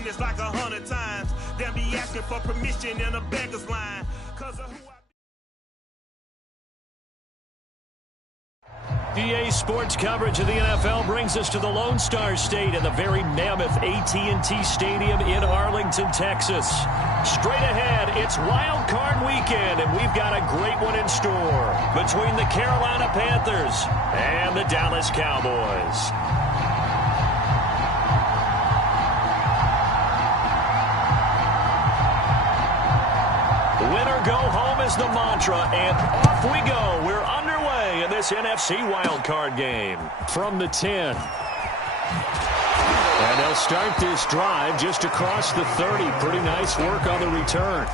business like 100 times. They'll be asking for permission in a beggar's line. 'Cause of who EA Sports coverage of the NFL brings us to the Lone Star State in the very mammoth AT&T Stadium in Arlington, Texas. Straight ahead, it's Wild Card Weekend, and we've got a great one in store between the Carolina Panthers and the Dallas Cowboys. Winner go home is the mantra, and off we go. We're underway in this NFC wildcard game from the 10. And they'll start this drive just across the 30. Pretty nice work on the return.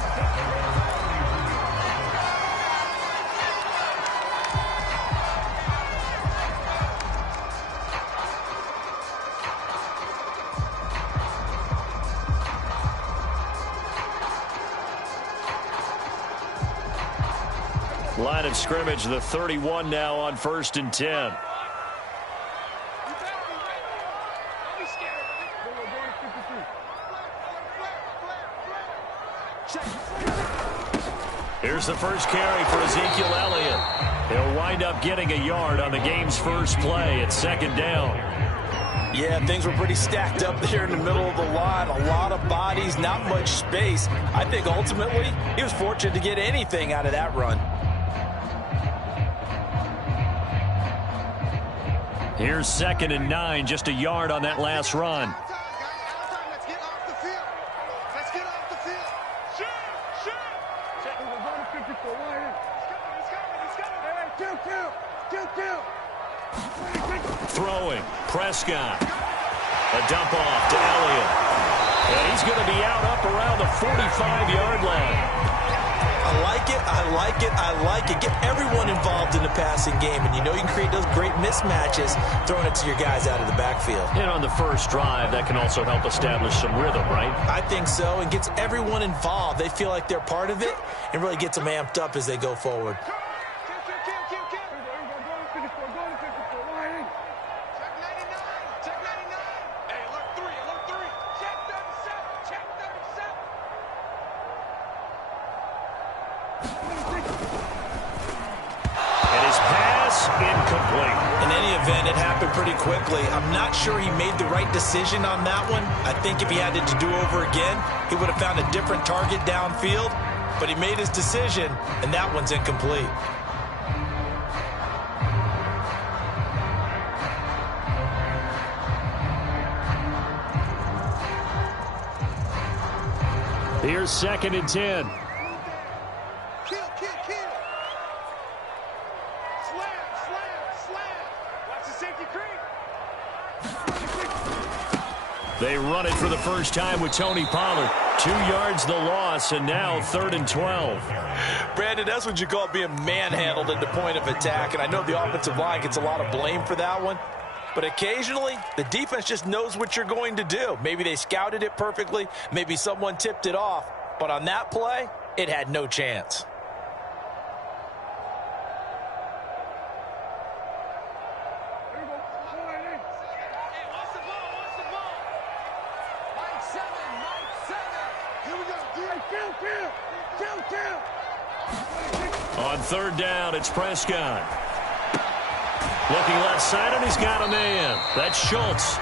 Line of scrimmage, the 31 now on 1st and 10. Here's the first carry for Ezekiel Elliott. He'll wind up getting a yard on the game's first play at 2nd down. Yeah, things were pretty stacked up there in the middle of the line. A lot of bodies, not much space. I think ultimately he was fortunate to get anything out of that run. Here's 2nd and 9, just a yard on that last run. Throwing, Prescott. A dump off to Elliott. And he's going to be out up around the 45-yard line. I like it, I like it, I like it. Get everyone involved in the passing game, and you know you can create those great mismatches throwing it to your guys out of the backfield. And on the first drive, that can also help establish some rhythm, right? I think so, and gets everyone involved. They feel like they're part of it and really gets them amped up as they go forward. Pretty quickly. I'm not sure he made the right decision on that one. I think if he had it to do over again, he would have found a different target downfield, but he made his decision, and that one's incomplete. Here's 2nd and 10. They run it for the first time with Tony Pollard. 2 yards the loss, and now 3rd and 12. Brandon, that's what you call being manhandled at the point of attack, and I know the offensive line gets a lot of blame for that one, but occasionally the defense just knows what you're going to do. Maybe they scouted it perfectly, maybe someone tipped it off, but on that play, it had no chance. On 3rd down, it's Prescott. Looking left side, and he's got a man. That's Schultz.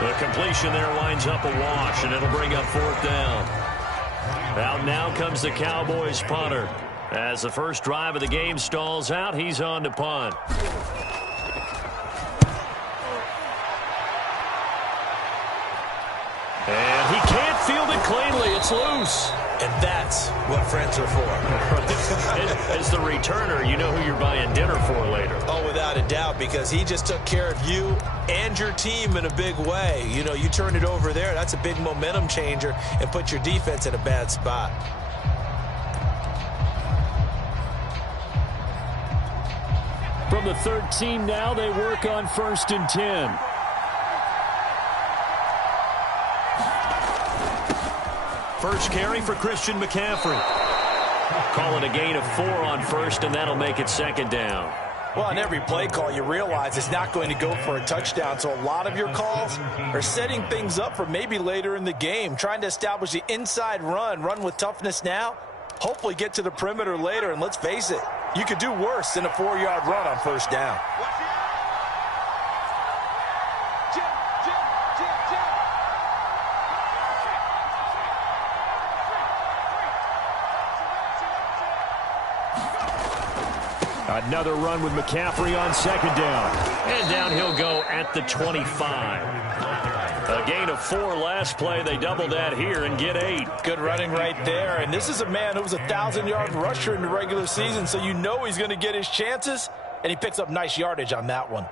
The completion there winds up a wash, and it'll bring up 4th down. Out now comes the Cowboys punter. As the first drive of the game stalls out, he's on to punt. And he can't field it cleanly. It's loose. And that's what friends are for. As the returner, you know who you're buying dinner for later. Oh, without a doubt, because he just took care of you and your team in a big way. You know, you turn it over there, that's a big momentum changer and put your defense in a bad spot. From the 13 now, they work on 1st and 10. First carry for Christian McCaffrey. Call it a gain of 4 on 1st, and that'll make it 2nd down. Well, on every play call, you realize it's not going to go for a touchdown, so a lot of your calls are setting things up for maybe later in the game, trying to establish the inside run with toughness now, hopefully get to the perimeter later, and let's face it, you could do worse than a 4-yard run on first down. Another run with McCaffrey on second down. And down he'll go at the 25. A gain of 4 last play. They double that here and get 8. Good running right there. And this is a man who was a 1,000-yard rusher in the regular season, so you know he's going to get his chances, and he picks up nice yardage on that one.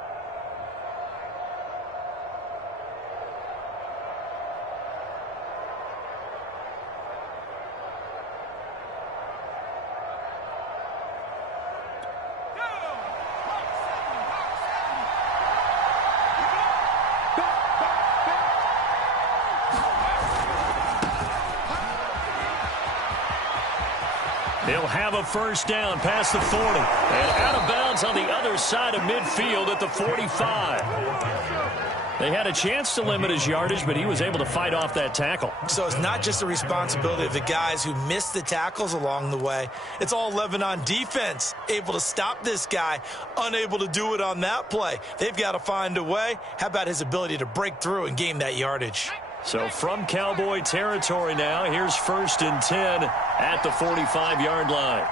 He'll have a first down past the 40. And out of bounds on the other side of midfield at the 45. They had a chance to limit his yardage, but he was able to fight off that tackle. So it's not just the responsibility of the guys who missed the tackles along the way. It's all 11 on defense, able to stop this guy, unable to do it on that play. They've got to find a way. How about his ability to break through and gain that yardage? So from Cowboy territory now, here's 1st and 10 at the 45-yard line.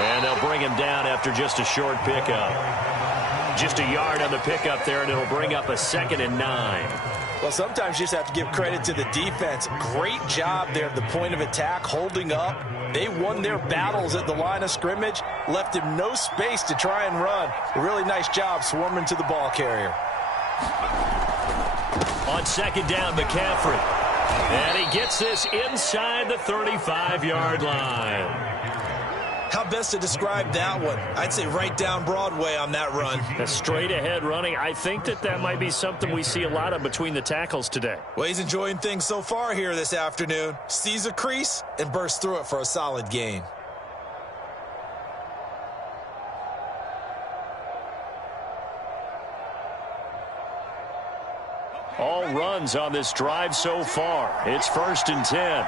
And they'll bring him down after just a short pickup. Just a yard on the pickup there, and it'll bring up a 2nd and 9. Well, sometimes you just have to give credit to the defense. Great job there at the point of attack, holding up. They won their battles at the line of scrimmage, left him no space to try and run. A really nice job swarming to the ball carrier. On 2nd down, McCaffrey. And he gets this inside the 35-yard line. How best to describe that one? I'd say right down Broadway on that run. A straight-ahead running. I think that might be something we see a lot of between the tackles today. Well, he's enjoying things so far here this afternoon. Sees a crease and bursts through it for a solid gain. All runs on this drive so far. It's 1st and 10.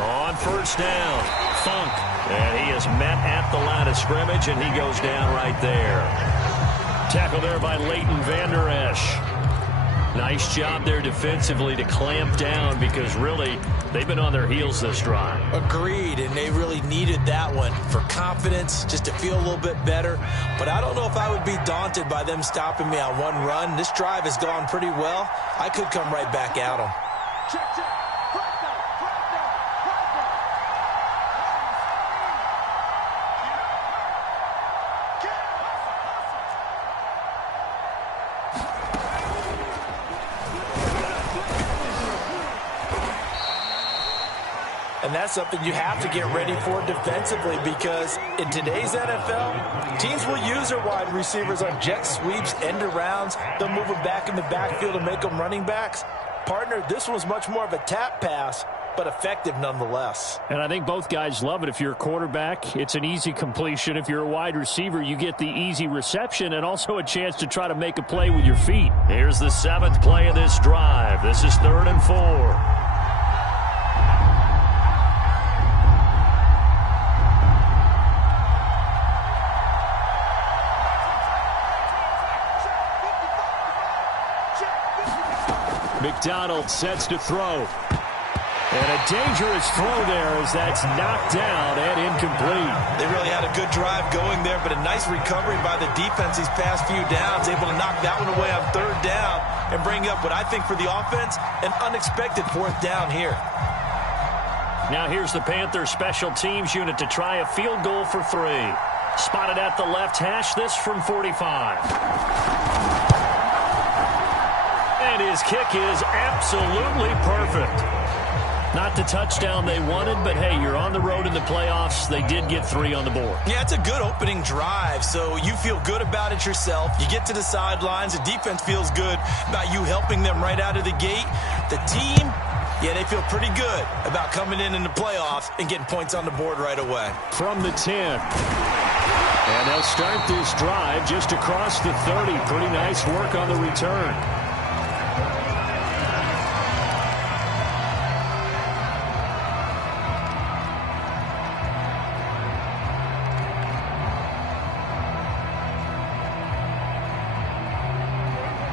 On first down, Funk. And he is met at the line of scrimmage, and he goes down right there. Tackle there by Leighton Vander Esch. Nice job there defensively to clamp down, because really they've been on their heels this drive. Agreed, and they really needed that one for confidence, just to feel a little bit better. But I don't know if I would be daunted by them stopping me on one run. This drive has gone pretty well. I could come right back at them. Check. And that's something you have to get ready for defensively, because in today's NFL, teams will use their wide receivers on jet sweeps, end arounds. They'll move them back in the backfield and make them running backs. Partner, this was much more of a tap pass, but effective nonetheless. And I think both guys love it. If you're a quarterback, it's an easy completion. If you're a wide receiver, you get the easy reception and also a chance to try to make a play with your feet. Here's the 7th play of this drive. This is 3rd and 4. McDonald sets to throw. And a dangerous throw there as that's knocked down and incomplete. They really had a good drive going there, but a nice recovery by the defense these past few downs, able to knock that one away on 3rd down and bring up what I think for the offense, an unexpected 4th down here. Now here's the Panthers special teams unit to try a field goal for 3. Spotted at the left hash, this from 45. And his kick is absolutely perfect. Not the touchdown they wanted, but hey, you're on the road in the playoffs. They did get 3 on the board. Yeah, it's a good opening drive, so you feel good about it yourself. You get to the sidelines. The defense feels good about you helping them right out of the gate. The team, yeah, they feel pretty good about coming in the playoffs and getting points on the board right away. From the 10. And they'll start this drive just across the 30. Pretty nice work on the return.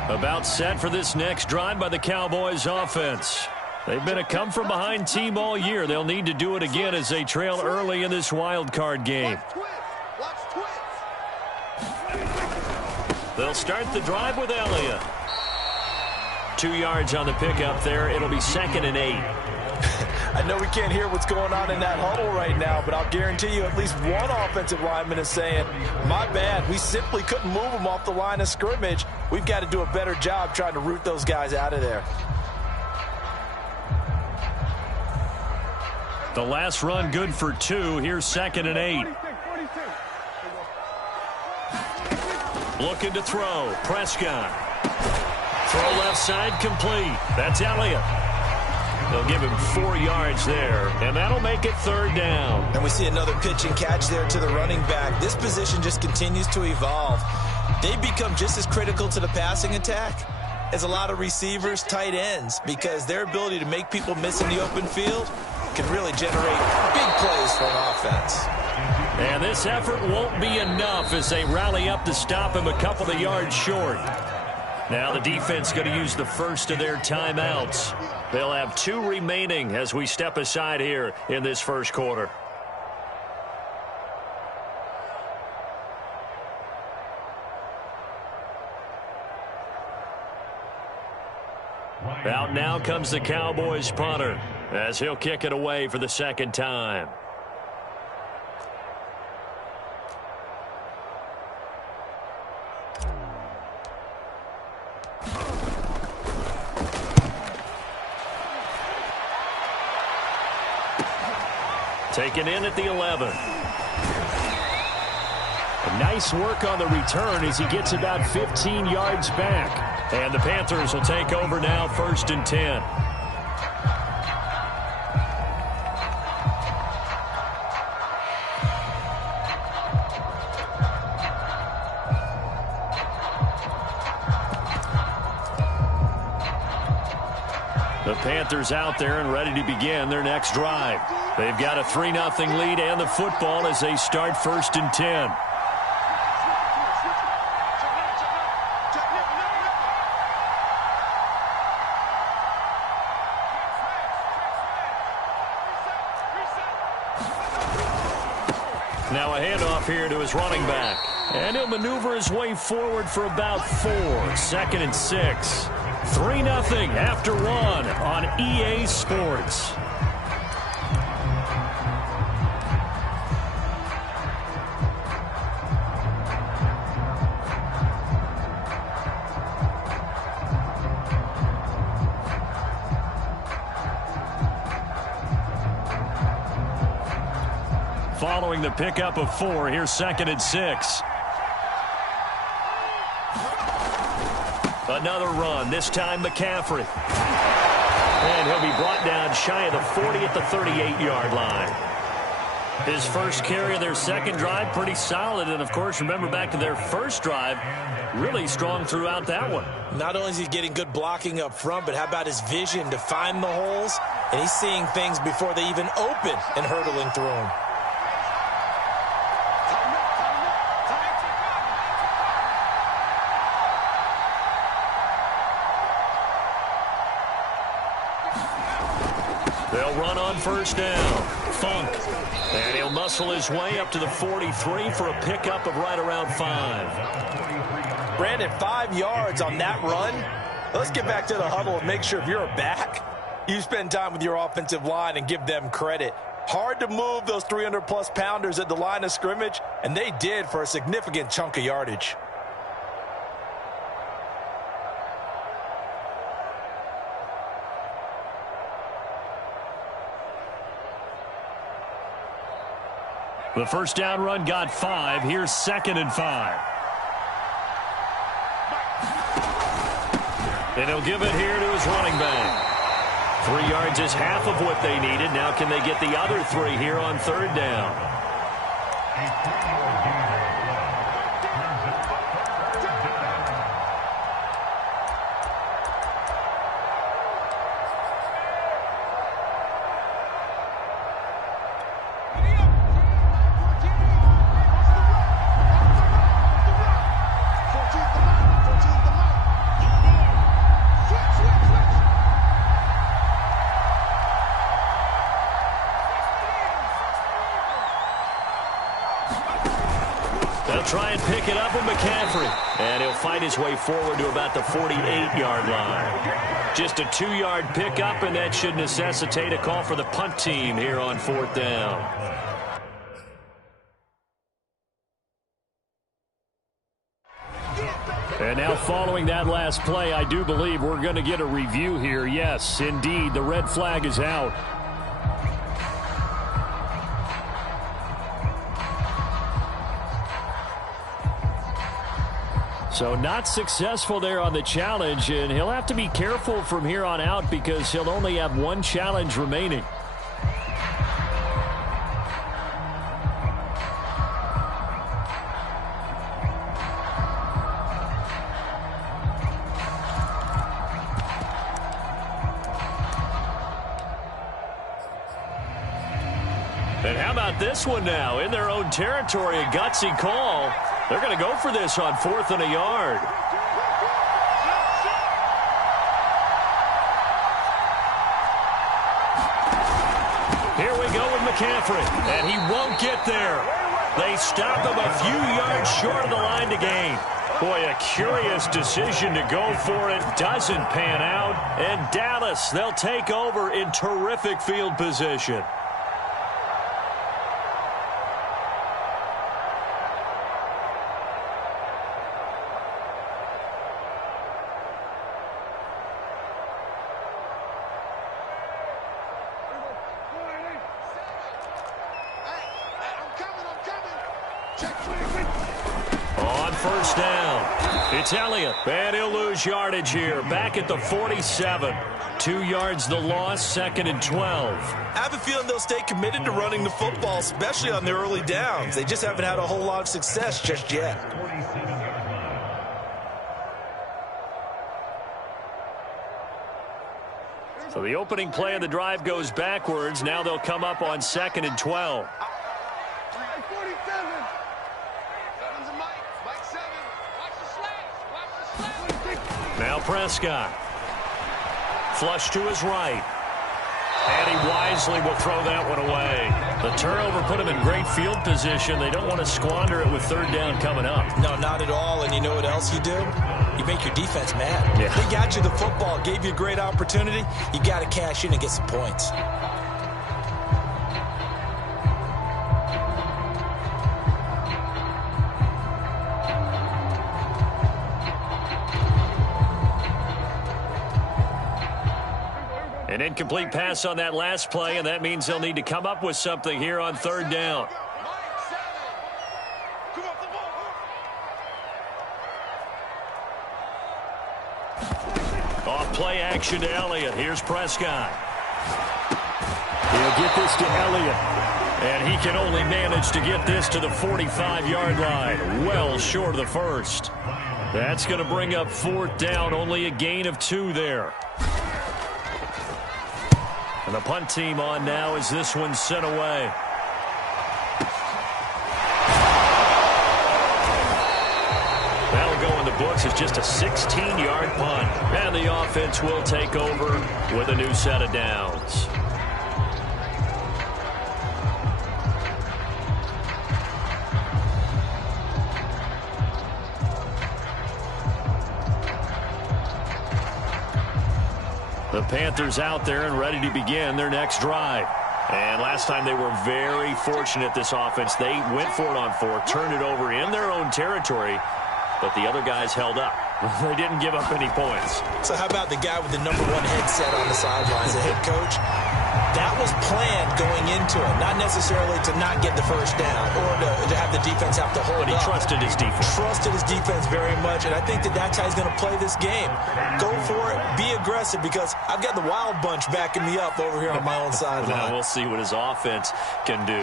About set for this next drive by the Cowboys offense. They've been a come-from-behind team all year. They'll need to do it again as they trail early in this wild card game. They'll start the drive with Elliott. 2 yards on the pickup there. It'll be 2nd and 8. I know we can't hear what's going on in that huddle right now, but I'll guarantee you at least one offensive lineman is saying, my bad, we simply couldn't move them off the line of scrimmage. We've got to do a better job trying to root those guys out of there. The last run good for 2. Here's 2nd and 8. Looking to throw. Prescott. Throw left side complete. That's Elliott. They'll give him 4 yards there, and that'll make it 3rd down. And we see another pitch and catch there to the running back. This position just continues to evolve. They become just as critical to the passing attack as a lot of receivers, tight ends, because their ability to make people miss in the open field can really generate big plays for an offense. And this effort won't be enough as they rally up to stop him a couple of yards short. Now the defense going to use the first of their timeouts. They'll have 2 remaining as we step aside here in this first quarter. Out now comes the Cowboys punter as he'll kick it away for the 2nd time. Taken in at the 11. Nice work on the return as he gets about 15 yards back. And the Panthers will take over now, 1st and 10. The Panthers out there and ready to begin their next drive. They've got a 3-0 lead and the football as they start 1st and 10. Now a handoff here to his running back. And he'll maneuver his way forward for about 4. 2nd and 6. 3-0 after 1 on EA Sports. Following the pickup of 4, here's 2nd and 6. Another run, this time McCaffrey. And he'll be brought down shy of the 40 at the 38-yard line. His first carry of their 2nd drive, pretty solid. And, of course, remember back to their first drive, really strong throughout that one. Not only is he getting good blocking up front, but how about his vision to find the holes? And he's seeing things before they even open and hurtling through them. They'll run on 1st down. Funk. And he'll muscle his way up to the 43 for a pickup of right around 5. Brandon, 5 yards on that run. Let's get back to the huddle and make sure if you're a back, you spend time with your offensive line and give them credit. Hard to move those 300-plus pounders at the line of scrimmage, and they did for a significant chunk of yardage. The first down run got 5. Here's 2nd and 5. And he'll give it here to his running back. 3 yards is half of what they needed. Now can they get the other 3 here on 3rd down? Try and pick it up with McCaffrey. And he'll fight his way forward to about the 48-yard line. Just a 2-yard pickup, and that should necessitate a call for the punt team here on 4th down. And now following that last play, I do believe we're going to get a review here. Yes, indeed, the red flag is out. So not successful there on the challenge, and he'll have to be careful from here on out because he'll only have 1 challenge remaining. And how about this one now? In their own territory, a gutsy call. They're going to go for this on 4th and a yard. Here we go with McCaffrey, and he won't get there. They stop him a few yards short of the line to gain. Boy, a curious decision to go for it. Doesn't pan out. And Dallas, they'll take over in terrific field position. On 1st down, it's Elliott, and he'll lose yardage here. Back at the 47. 2 yards the loss, 2nd and 12. I have a feeling they'll stay committed to running the football, especially on their early downs. They just haven't had a whole lot of success just yet. So the opening play of the drive goes backwards. Now they'll come up on 2nd and 12. Now Prescott. Flush to his right. And he wisely will throw that one away. The turnover put him in great field position. They don't want to squander it with 3rd down coming up. No, not at all. And you know what else you do? You make your defense mad. Yeah. They got you the football, gave you a great opportunity. You got to cash in and get some points. An incomplete pass on that last play, and that means they'll need to come up with something here on 3rd down. Off play action to Elliott. Here's Prescott. He'll get this to Elliott. And he can only manage to get this to the 45-yard line. Well short of the first. That's going to bring up 4th down. Only a gain of 2 there. And the punt team on now as this one's sent away. That'll go in the books as just a 16-yard punt. And the offense will take over with a new set of downs. The Panthers out there and ready to begin their next drive. And last time they were very fortunate, this offense. They went for it on 4th, turned it over in their own territory, but the other guys held up. They didn't give up any points. So how about the guy with the #1 headset on the sidelines, the head coach? That was planned going into it, not necessarily to not get the first down or to have the defense have to hold But he up. trusted his defense. Trusted his defense very much, and I think that's how he's going to play this game. Go for it, be aggressive, because I've got the wild bunch backing me up over here on my own sideline. Now we'll see what his offense can do.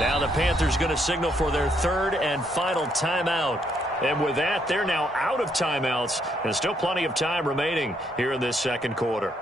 Now the Panthers going to signal for their third and final timeout. And with that, they're now out of timeouts, and still plenty of time remaining here in this second quarter.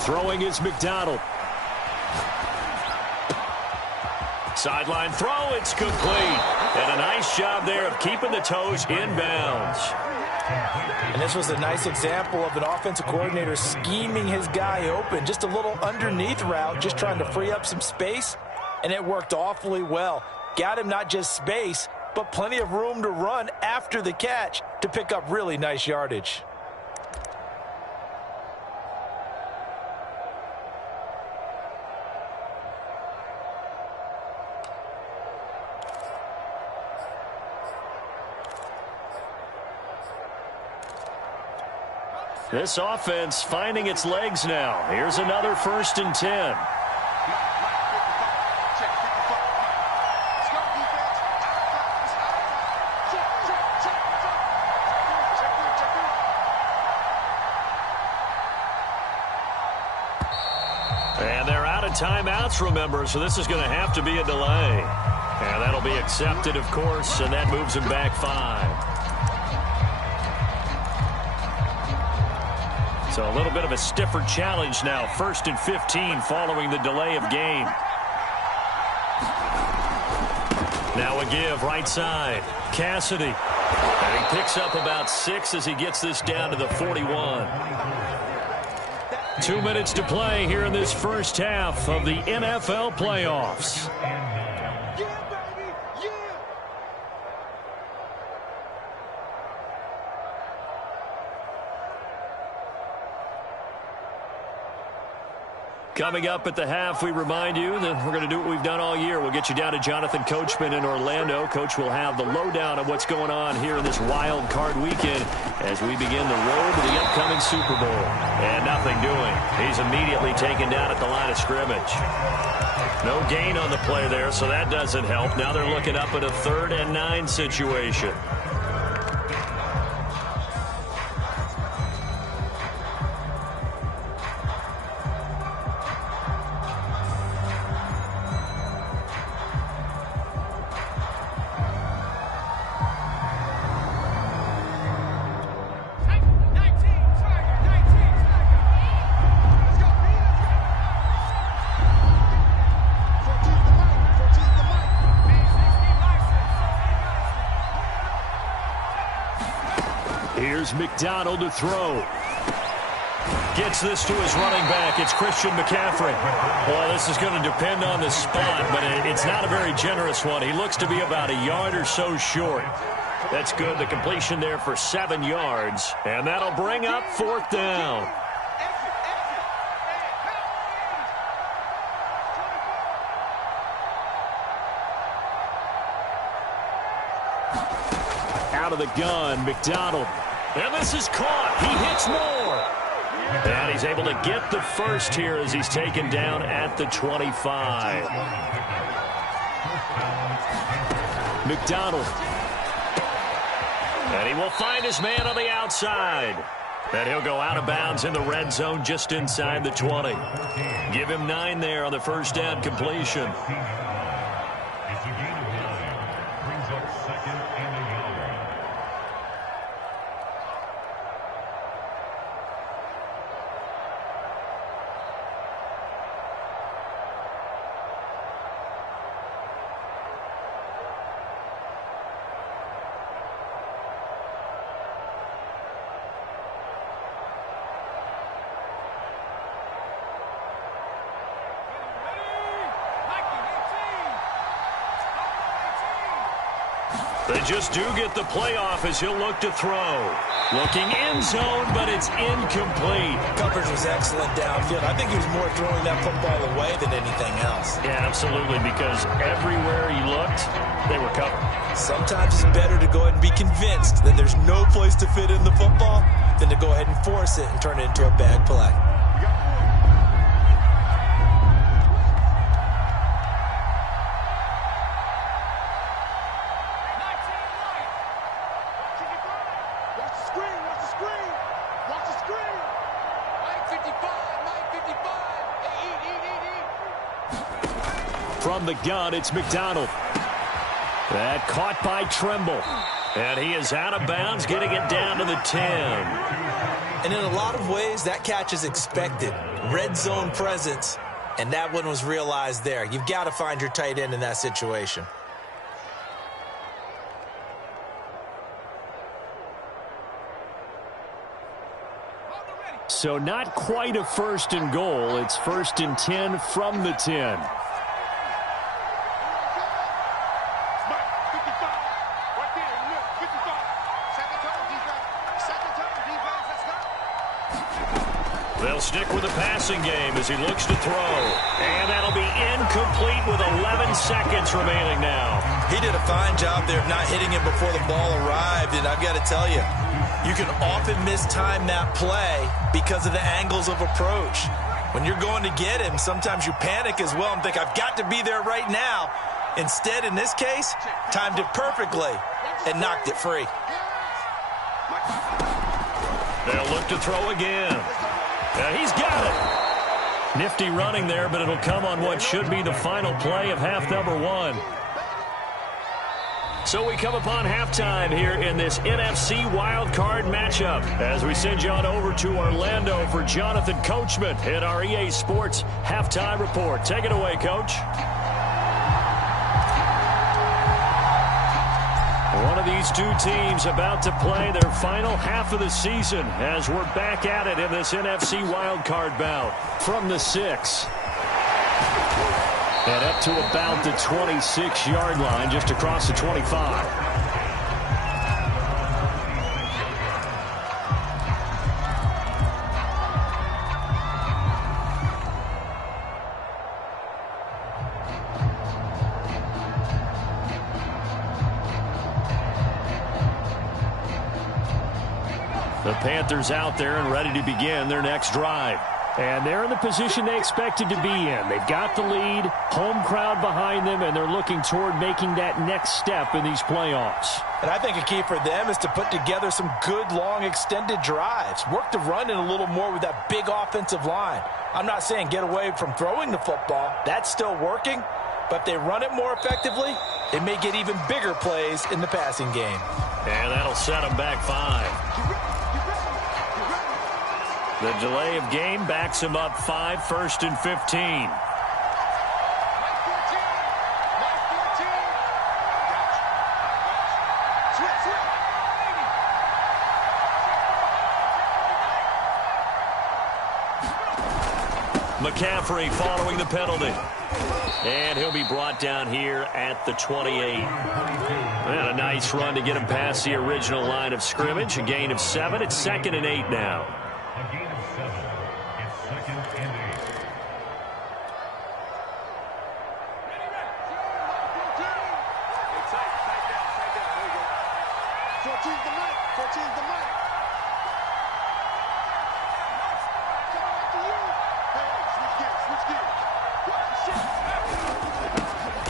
Throwing is McDonald. Sideline throw, it's complete. And a nice job there of keeping the toes inbounds. And this was a nice example of an offensive coordinator scheming his guy open. Just a little underneath route, just trying to free up some space. And it worked awfully well. Got him not just space, but plenty of room to run after the catch to pick up really nice yardage. This offense finding its legs now. Here's another 1st and 10. And they're out of timeouts, remember, so this is going to have to be a delay. And that'll be accepted, of course, and that moves him back 5. So a little bit of a stiffer challenge now. 1st and 15 following the delay of game. Now a give right side. Cassidy. And he picks up about 6 as he gets this down to the 41. 2 minutes to play here in this first half of the NFL playoffs. Coming up at the half, we remind you that we're going to do what we've done all year. We'll get you down to Jonathan Coachman in Orlando. Coach will have the lowdown of what's going on here in this wild card weekend as we begin the road to the upcoming Super Bowl. And nothing doing. He's immediately taken down at the line of scrimmage. No gain on the play there, so that doesn't help. Now they're looking up at a 3rd and 9 situation. Here's McDonald to throw. Gets this to his running back. It's Christian McCaffrey. Well, this is going to depend on the spot, but it's not a very generous one. He looks to be about a yard or so short. That's good. The completion there for 7 yards, and that'll bring up 4th down. Out of the gun, McDonald. And this is caught. He hits more. And he's able to get the first here as he's taken down at the 25. McDonald. And he will find his man on the outside. And he'll go out of bounds in the red zone just inside the 20. Give him 9 there on the first down completion. They just do get the playoff as he'll look to throw. Looking end zone, but it's incomplete. Coverage was excellent downfield. I think he was more throwing that football away than anything else. Yeah, absolutely, because everywhere he looked, they were covered. Sometimes it's better to go ahead and be convinced that there's no place to fit in the football than to go ahead and force it and turn it into a bad play. From the gun, it's McDonald. That caught by Tremble. And he is out of bounds, getting it down to the 10. And in a lot of ways, that catch is expected. Red zone presence, and that one was realized there. You've got to find your tight end in that situation. So not quite a 1st and goal. It's 1st and 10 from the 10. They'll stick with the passing game as he looks to throw. And that'll be incomplete with 11 seconds remaining now. He did a fine job there of not hitting him before the ball arrived. And I've got to tell you, you can often mistime that play because of the angles of approach. When you're going to get him, sometimes you panic as well and think, I've got to be there right now. Instead, in this case, timed it perfectly and knocked it free. They'll look to throw again. He's got it. Nifty running there, but it'll come on what should be the final play of half number 1. So we come upon halftime here in this NFC wildcard matchup as we send you on over to Orlando for Jonathan Coachman in our EA Sports Halftime Report. Take it away, Coach. One of these two teams about to play their final half of the season as we're back at it in this NFC wildcard bout from the 6. And up to about the 26-yard line, just across the 25. The Panthers out there and ready to begin their next drive. And they're in the position they expected to be in. They've got the lead, home crowd behind them, and they're looking toward making that next step in these playoffs. And I think a key for them is to put together some good, long, extended drives. Work the run in a little more with that big offensive line. I'm not saying get away from throwing the football. That's still working. But if they run it more effectively, they may get even bigger plays in the passing game. And that'll set them back 5. The delay of game backs him up 5, 1st and 15. McCaffrey following the penalty. And he'll be brought down here at the 28. And a nice run to get him past the original line of scrimmage. A gain of 7. It's 2nd and 8 now.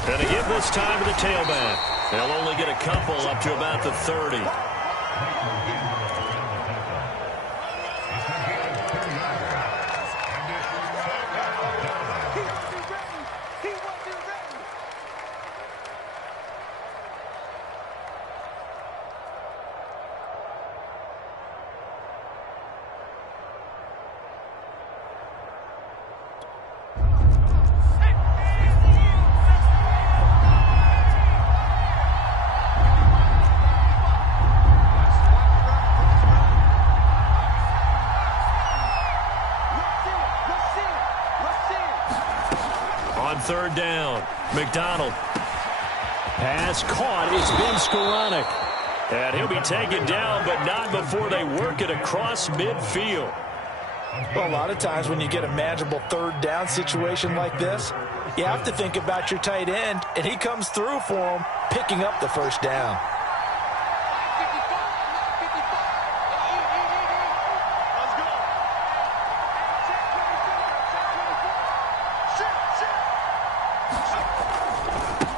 And to give this time to the tailback. They'll only get a couple up to about the 30. On 3rd down, McDonald. Pass caught. It's been Skoranek. And he'll be taken down, but not before they work it across midfield. Well, a lot of times when you get a manageable third down situation like this, you have to think about your tight end, and he comes through for him, picking up the first down.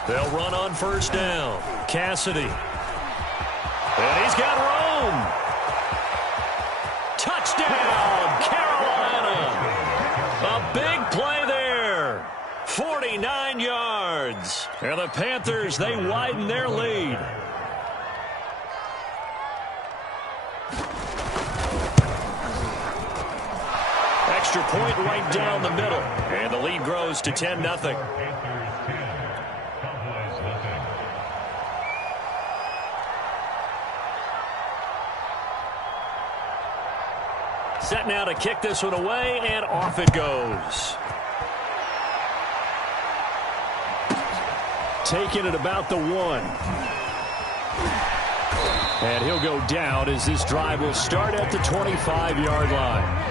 They'll run on first down. Cassidy. And he's got room. Touchdown, Carolina. A big play there. 49 yards. And the Panthers, they widen their lead. Extra point right down the middle. And the lead grows to 10-0. Set now to kick this one away, and off it goes. Taking it about the 1. And he'll go down as this drive will start at the 25-yard line.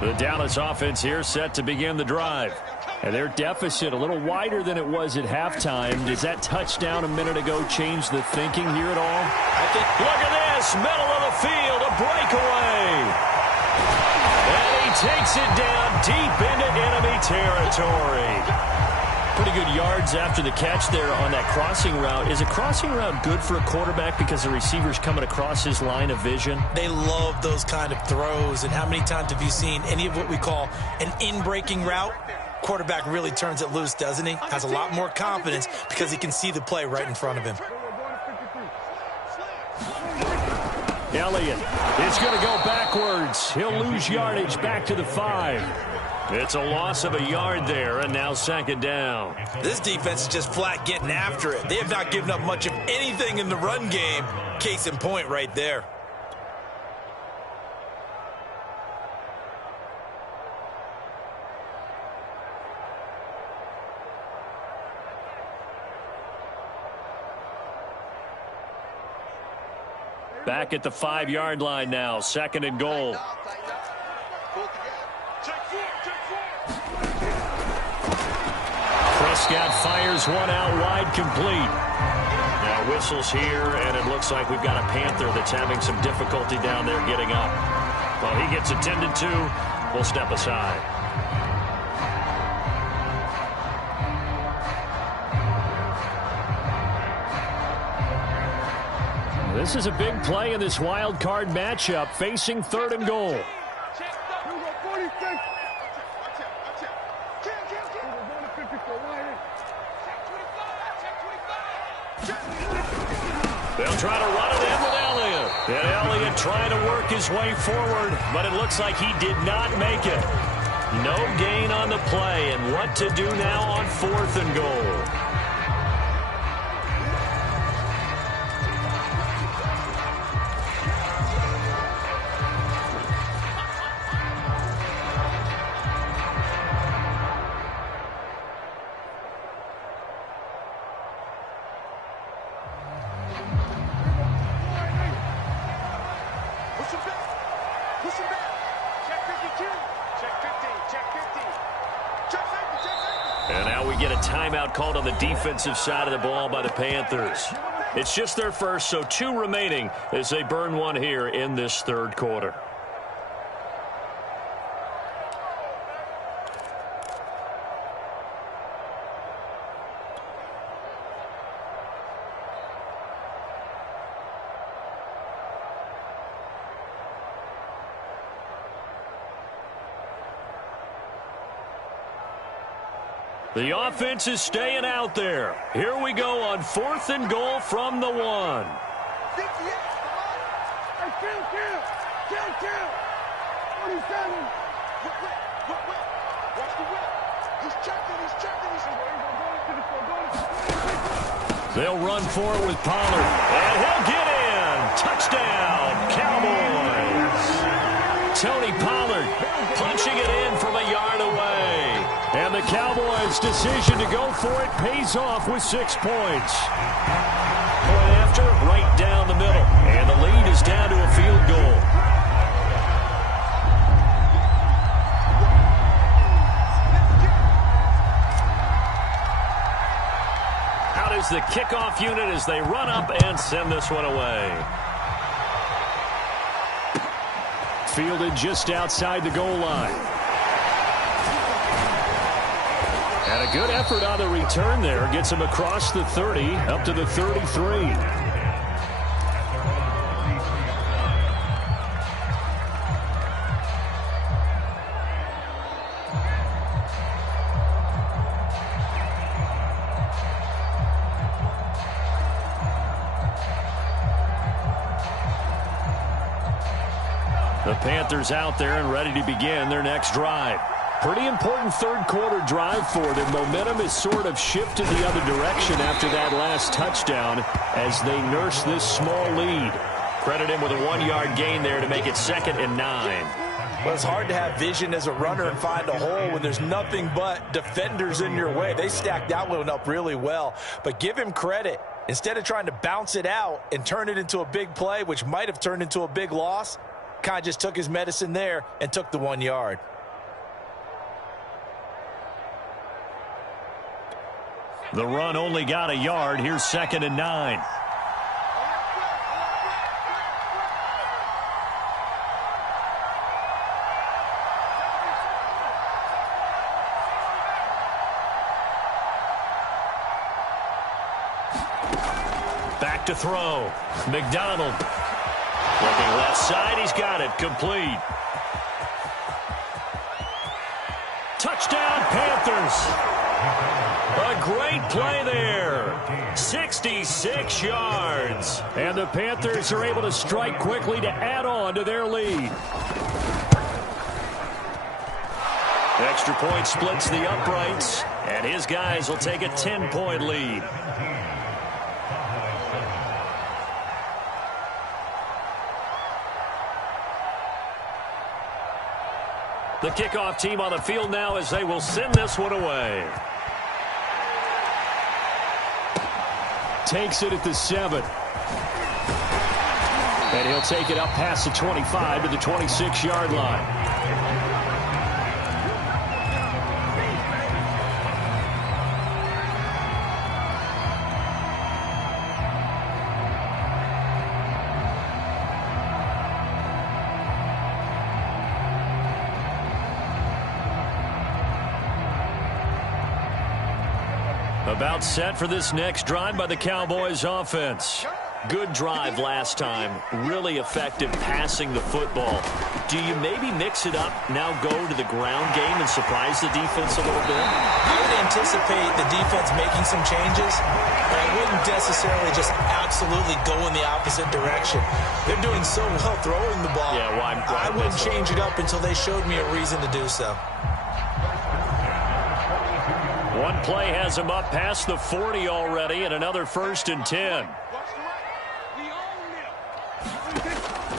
The Dallas offense here set to begin the drive. And their deficit a little wider than it was at halftime. Does that touchdown a minute ago change the thinking here at all? Look at this, middle of the field, a breakaway. And he takes it down deep into enemy territory. Pretty good yards after the catch there on that crossing route. Is a crossing route good for a quarterback because the receiver's coming across his line of vision? They love those kind of throws. And how many times have you seen any of what we call an in-breaking route? Quarterback really turns it loose, doesn't he? Has a lot more confidence because he can see the play right in front of him. Elliott is going to go backwards. He'll lose yardage back to the 5. It's a loss of a yard there, and now second down. This defense is just flat getting after it. They have not given up much of anything in the run game. Case in point right there. Back at the 5-yard line now, second and goal. Prescott fires one out wide, complete. Now whistles here, and it looks like we've got a Panther that's having some difficulty down there getting up. Well, he gets attended to. We'll step aside. This is a big play in this wild card matchup, facing third and goal. They'll try to run it in with Elliott. And Elliott trying to work his way forward, but it looks like he did not make it. No gain on the play, and what to do now on fourth and goal. And now we get a timeout called on the defensive side of the ball by the Panthers. It's just their first, so 2 remaining as they burn one here in this third quarter. The offense is staying out there. Here we go on fourth and goal from the 1. They'll run for it with Pollard. And he'll get in. Touchdown, Cowboys. Tony Pollard punching it in from a yard away. And the Cowboys' decision to go for it pays off with 6 points. Point after, right down the middle. And the lead is down to a field goal. Out is the kickoff unit as they run up and send this one away. Fielded just outside the goal line. And a good effort on the return there. Gets him across the 30, up to the 33. The Panthers out there and ready to begin their next drive. Pretty important third quarter drive for them. Momentum has sort of shifted the other direction after that last touchdown as they nurse this small lead. Credit him with a 1-yard gain there to make it 2nd and 9. Well, it's hard to have vision as a runner and find a hole when there's nothing but defenders in your way. They stacked that one up really well. But give him credit. Instead of trying to bounce it out and turn it into a big play, which might have turned into a big loss, kind of just took his medicine there and took the 1 yard. The run only got a yard. Here's 2nd and 9. Back to throw. McDonald. Looking left side, he's got it. Complete. Touchdown, Panthers. A great play there. 66 yards. And the Panthers are able to strike quickly to add on to their lead. Extra point splits the uprights, and his guys will take a 10-point lead. The kickoff team on the field now as they will send this one away. Takes it at the 7. And he'll take it up past the 25 to the 26-yard line. About set for this next drive by the Cowboys offense. Good drive last time. Really effective passing the football. Do you maybe mix it up, now go to the ground game and surprise the defense a little bit? I would anticipate the defense making some changes, but I wouldn't necessarily just absolutely go in the opposite direction. They're doing so well throwing the ball. Yeah, I wouldn't change it up until they showed me a reason to do so. One play has him up past the 40 already, and another 1st and 10.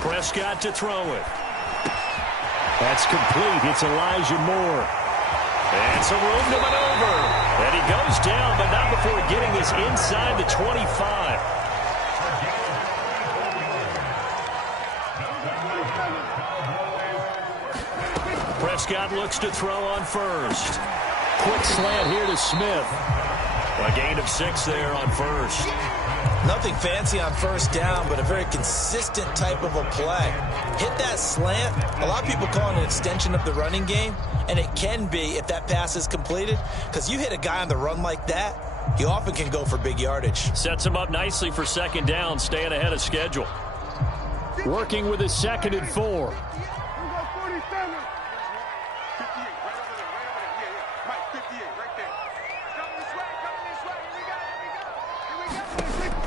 Prescott to throw it. That's complete. It's Elijah Moore. And some room to maneuver. And he goes down, but not before getting this inside the 25. Prescott looks to throw on first. Quick slant here to Smith. A gain of 6 there on first. Nothing fancy on first down, but a very consistent type of a play. Hit that slant. A lot of people call it an extension of the running game, and it can be if that pass is completed, because you hit a guy on the run like that, he often can go for big yardage. Sets him up nicely for 2nd down, staying ahead of schedule. Working with a 2nd and 4.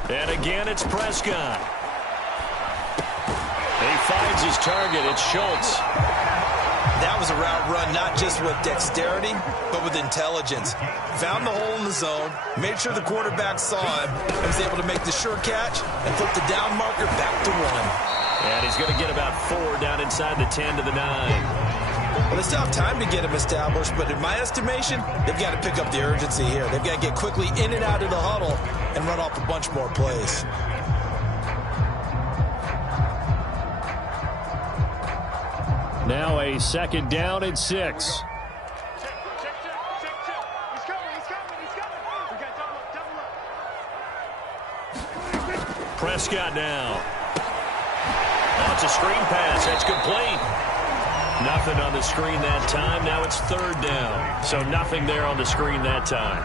And again, it's Prescott. He finds his target. It's Schultz. That was a route run not just with dexterity, but with intelligence. Found the hole in the zone, made sure the quarterback saw him, and was able to make the sure catch and flip the down marker back to 1. And he's going to get about 4 down inside the 10 to the 9. Well, they still have time to get him established, but in my estimation, they've got to pick up the urgency here. They've got to get quickly in and out of the huddle and run off a bunch more plays. Now a 2nd down and 6. Check. He's coming. We got double up. Prescott now. Oh, it's a screen pass. That's complete. Nothing on the screen that time. Now it's 3rd down. So nothing there on the screen that time.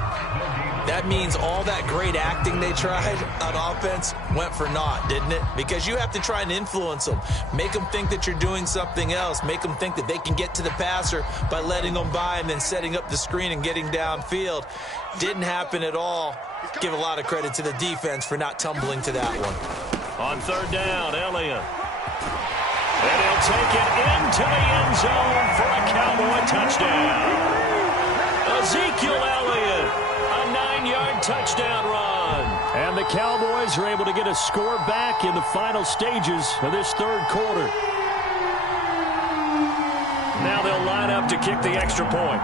That means all that great acting they tried on offense went for naught, didn't it? Because you have to try and influence them. Make them think that you're doing something else. Make them think that they can get to the passer by letting them by and then setting up the screen and getting downfield. Didn't happen at all. Give a lot of credit to the defense for not tumbling to that one. On 3rd down, Elliott. And he'll take it into the end zone for a Cowboy touchdown. Ezekiel Elliott, a 9-yard touchdown run. And the Cowboys are able to get a score back in the final stages of this 3rd quarter. Now they'll line up to kick the extra point.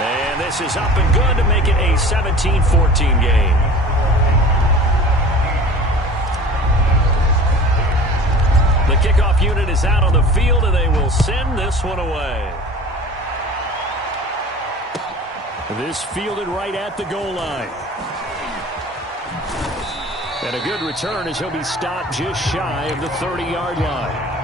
And this is up and good to make it a 17-14 game. The kickoff unit is out on the field, and they will send this one away. This fielded right at the goal line. And a good return as he'll be stopped just shy of the 30-yard line.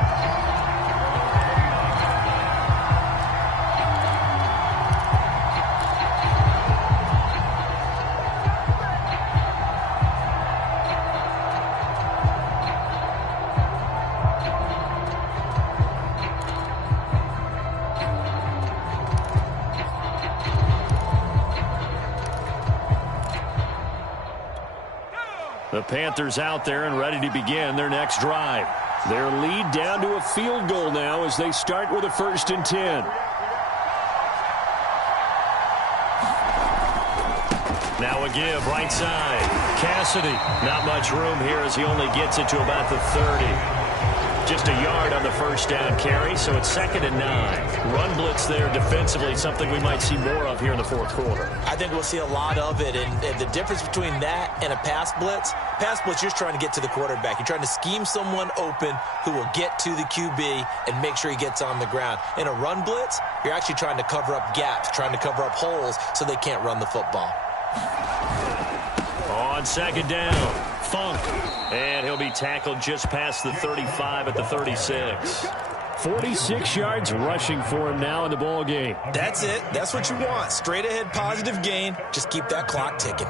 The Panthers out there and ready to begin their next drive. Their lead down to a field goal now as they start with a 1st and 10. Now a give right side. Cassidy. Not much room here as he only gets it to about the 30. Just a yard on the 1st down carry, so it's 2nd and 9. Run blitz there defensively, something we might see more of here in the 4th quarter. I think we'll see a lot of it, and the difference between that and a pass blitz, you're just trying to get to the quarterback. You're trying to scheme someone open who will get to the QB and make sure he gets on the ground. In a run blitz, you're actually trying to cover up gaps, trying to cover up holes so they can't run the football. On 2nd down, Funk. And he'll be tackled just past the 35 at the 36. 46 yards rushing for him now in the ball game. That's it. That's what you want. Straight ahead positive gain. Just keep that clock ticking.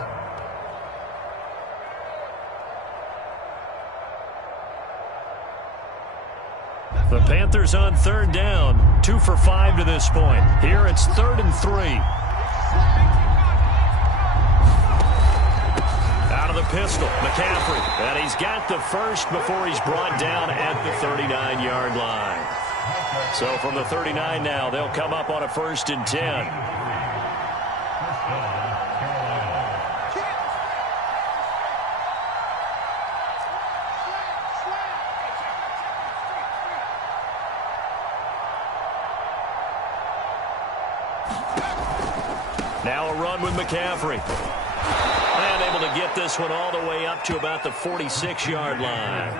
The Panthers on 3rd down. 2 for 5 to this point. Here it's 3rd and 3. Out of the pistol, McCaffrey. And he's got the first before he's brought down at the 39-yard line. So from the 39 now, they'll come up on a 1st and 10. Now a run with McCaffrey. And able to get this one all the way up to about the 46-yard line.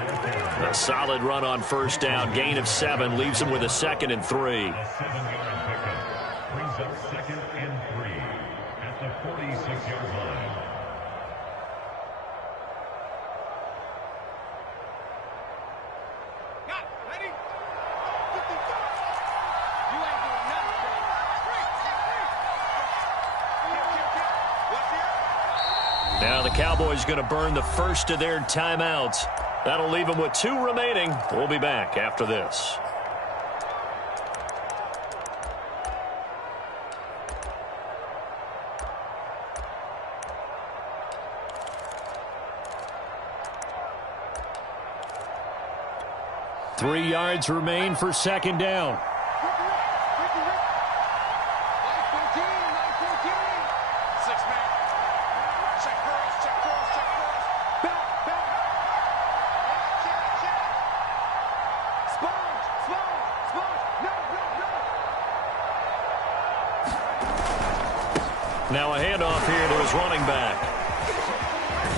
A solid run on 1st down. Gain of 7 leaves him with a 2nd and 3. Brings up 2nd and 3 at the 46-yard line. Now the Cowboys going to burn the first of their timeouts. That'll leave them with 2 remaining. We'll be back after this. 3 yards remain for second down. Now a handoff here to his running back.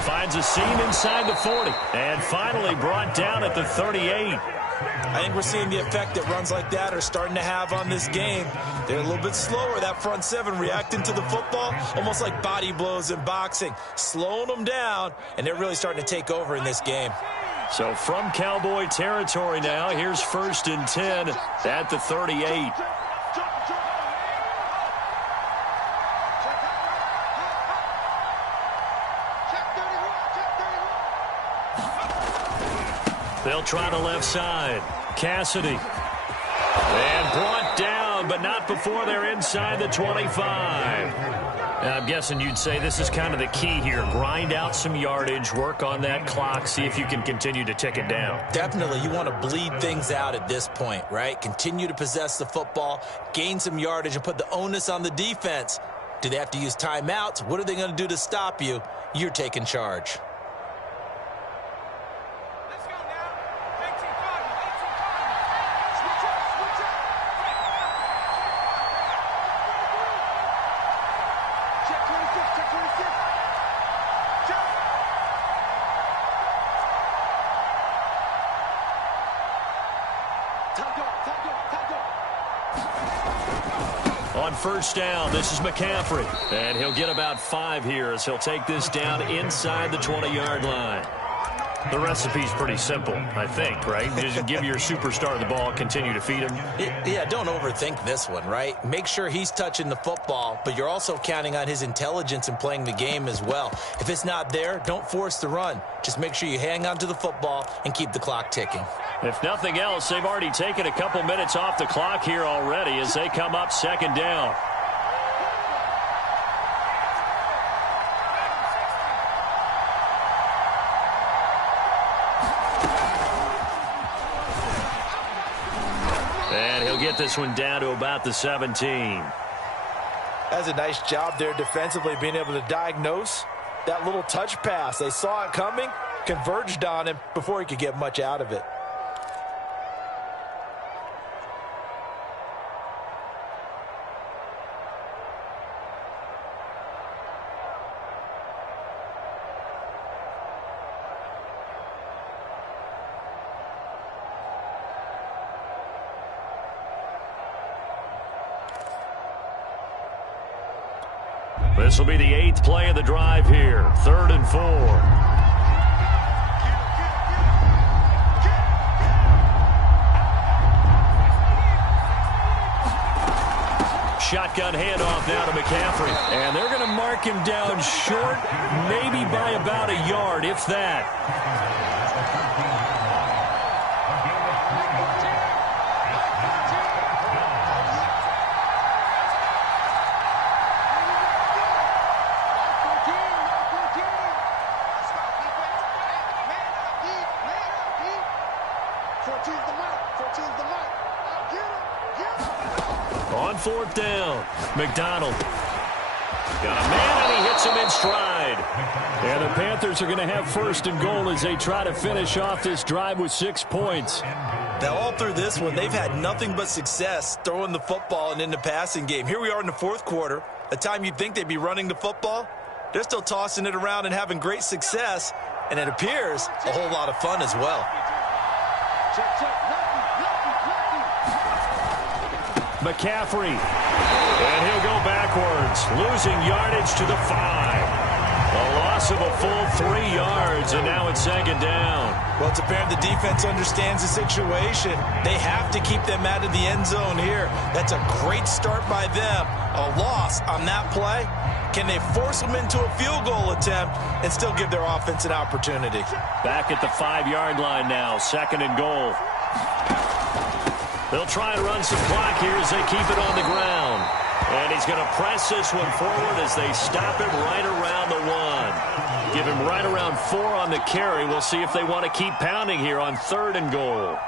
Finds a seam inside the 40. And finally brought down at the 38. I think we're seeing the effect that runs like that are starting to have on this game. They're a little bit slower, that front seven, reacting to the football, almost like body blows in boxing, slowing them down, and they're really starting to take over in this game. So from Cowboy territory now, here's 1st and 10 at the 38. They'll try the left side. Cassidy. And brought down, but not before they're inside the 25. And I'm guessing you'd say this is kind of the key here. Grind out some yardage, work on that clock, see if you can continue to tick it down. Definitely. You want to bleed things out at this point, right? Continue to possess the football, gain some yardage, and put the onus on the defense. Do they have to use timeouts? What are they going to do to stop you? You're taking charge. On 1st down, this is McCaffrey. And he'll get about 5 here as he'll take this down inside the 20-yard line. The recipe's pretty simple, I think, right? Just give your superstar the ball, continue to feed him. Yeah, don't overthink this one, right? Make sure he's touching the football, but you're also counting on his intelligence in playing the game as well. If it's not there, don't force the run. Just make sure you hang on to the football and keep the clock ticking. If nothing else, they've already taken a couple minutes off the clock here already as they come up 2nd down. And he'll get this one down to about the 17. That's a nice job there defensively, being able to diagnose that little touch pass. They saw it coming, converged on him before he could get much out of it. This will be the 8th play of the drive here. 3rd and 4. Shotgun handoff now to McCaffrey. And they're going to mark him down short, maybe by about a yard, if that. On 4th down, McDonald. Got a man, and he hits him in stride. And the Panthers are going to have 1st and goal as they try to finish off this drive with 6 points. Now, all through this one, they've had nothing but success throwing the football and in the passing game. Here we are in the 4th quarter, a time you'd think they'd be running the football. They're still tossing it around and having great success, and it appears a whole lot of fun as well. McCaffrey, and he'll go backwards, losing yardage to the 5. A loss of a full 3 yards, and now it's 2nd down. Well, it's apparent the defense understands the situation. They have to keep them out of the end zone here. That's a great start by them. A loss on that play. Can they force them into a field goal attempt and still give their offense an opportunity? Back at the 5-yard line now, 2nd and goal. They'll try and run some clock here as they keep it on the ground. And he's going to press this one forward as they stop him right around the 1. Give him right around 4 on the carry. We'll see if they want to keep pounding here on 3rd and goal.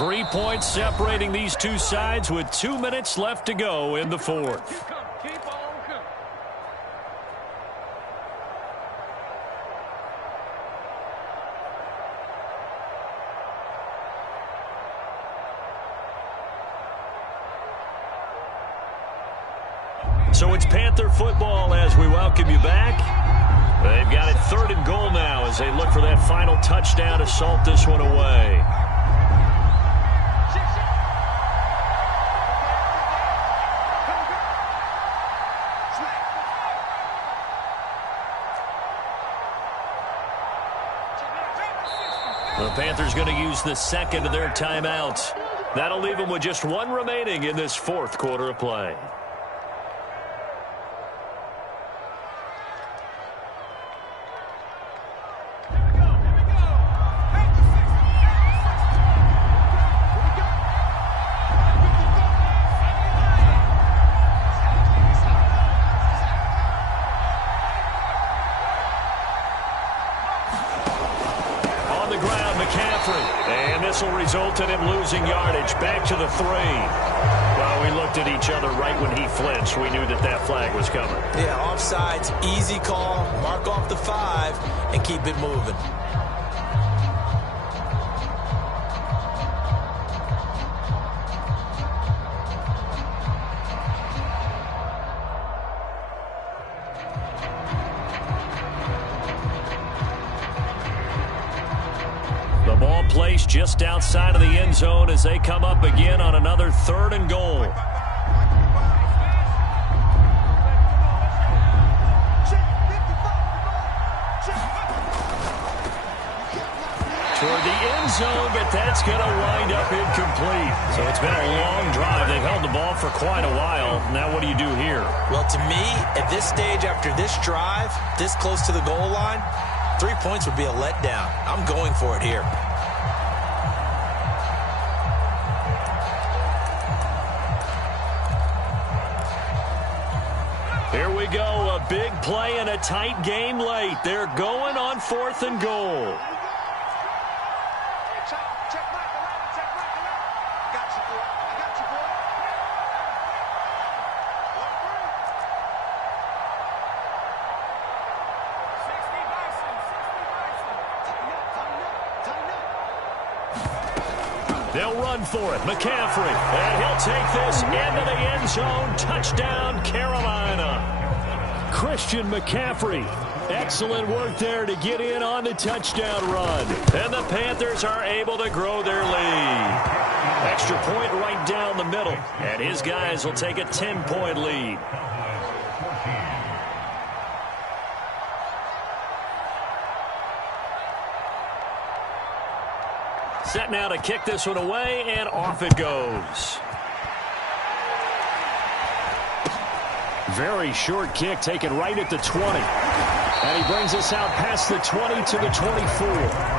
3 points separating these two sides with 2 minutes left to go in the fourth. So it's Panther football as we welcome you back. They've got it 3rd and goal now as they look for that final touchdown to salt this one away. The Panthers going to use the second of their timeouts. That'll leave them with just 1 remaining in this 4th quarter of play. And this will result in him losing yardage. Back to the 3. Well, we looked at each other right when he flinched. We knew that that flag was coming. Yeah, offsides, easy call. Mark off the 5 and keep it moving. Placed just outside of the end zone as they come up again on another 3rd and goal. Toward the end zone, but that's going to wind up incomplete. So it's been a long drive. They've held the ball for quite a while. Now what do you do here? Well, to me, at this stage after this drive, this close to the goal line, 3 points would be a letdown. I'm going for it here. Here we go, a big play and a tight game late. They're going on 4th and goal. They'll run for it. McCaffrey, and he'll take this into the end zone. Touchdown, Carolina. Christian McCaffrey. Excellent work there to get in on the touchdown run. And the Panthers are able to grow their lead. Extra point right down the middle. And his guys will take a 10-point lead. Set now to kick this one away, and off it goes. Very short kick taken right at the 20. And he brings us out past the 20 to the 24.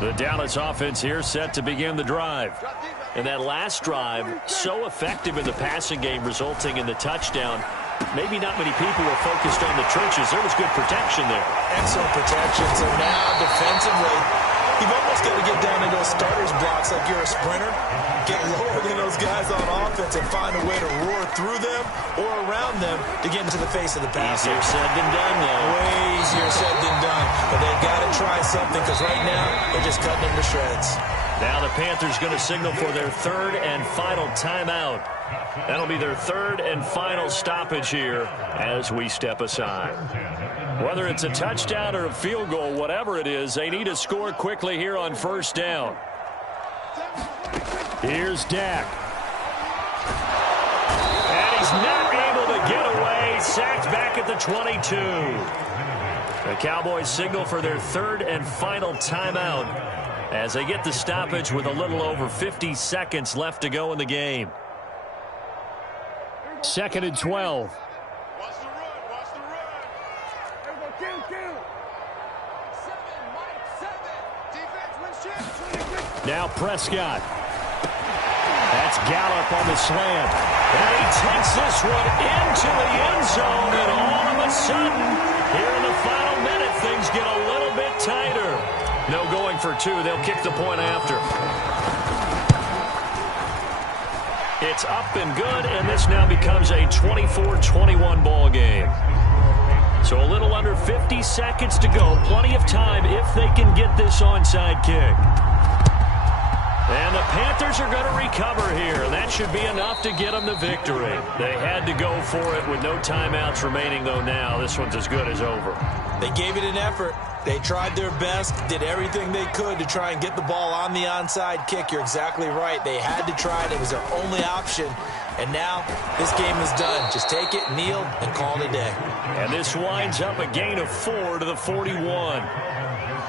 The Dallas offense here set to begin the drive. And that last drive, so effective in the passing game, resulting in the touchdown. Maybe not many people were focused on the trenches. There was good protection there. Excellent protection. So now, defensively, you've almost got to get down in those starters blocks like you're a sprinter. Get lower than those guys on offense and find a way to roar through them or around them to get into the face of the passer. Easier said than done, though. Way easier said than done. But they've got to try something because right now they're just cutting them to shreds. Now the Panthers going to signal for their 3rd and final timeout. That'll be their 3rd and final stoppage here as we step aside. Whether it's a touchdown or a field goal, whatever it is, they need to score quickly here on 1st down. Here's Dak. And he's not able to get away. Sacked back at the 22. The Cowboys signal for their 3rd and final timeout as they get the stoppage with a little over 50 seconds left to go in the game. 2nd and 12. Watch the run. Watch the run. There we go. Kill. 7, Mike, 7. Defense wins championships. Now Prescott. That's Gallup on the slant. And he takes this one into the end zone. And all of a sudden, here in the final minute, things get a little bit tighter. No going for two. They'll kick the point after. It's up and good, and this now becomes a 24-21 ball game. So a little under 50 seconds to go. Plenty of time if they can get this onside kick. And the Panthers are going to recover here. That should be enough to get them the victory. They had to go for it with no timeouts remaining, though now. This one's as good as over. They gave it an effort. They tried their best, did everything they could to try and get the ball on the onside kick. You're exactly right. They had to try it. It was their only option. And now this game is done. Just take it, kneel, and call it a day. And this winds up a gain of 4 to the 41.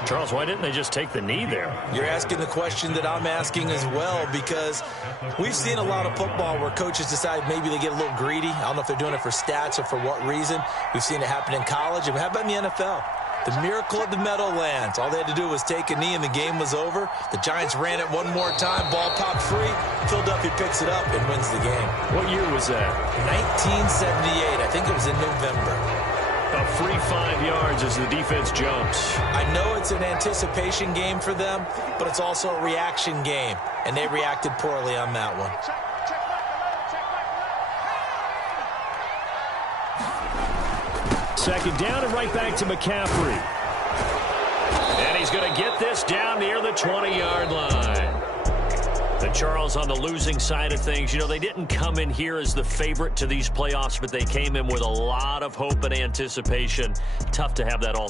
Charles, why didn't they just take the knee there? You're asking the question that I'm asking as well, because we've seen a lot of football where coaches decide maybe they get a little greedy. I don't know if they're doing it for stats or for what reason. We've seen it happen in college. And how about in the NFL? The miracle of the Meadowlands. All they had to do was take a knee and the game was over. The Giants ran it one more time. Ball popped free. Philadelphia picks it up and wins the game. What year was that? 1978. I think it was in November. A free 5 yards as the defense jumps. I know it's an anticipation game for them, but it's also a reaction game, and they reacted poorly on that one. Second down and right back to McCaffrey. And he's going to get this down near the 20-yard line. The Charles on the losing side of things. You know, they didn't come in here as the favorite to these playoffs, but they came in with a lot of hope and anticipation. Tough to have that all